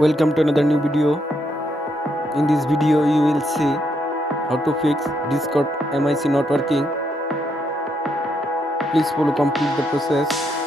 Welcome to another new video. In this video you will see how to fix Discord MIC not working. Please follow complete the process.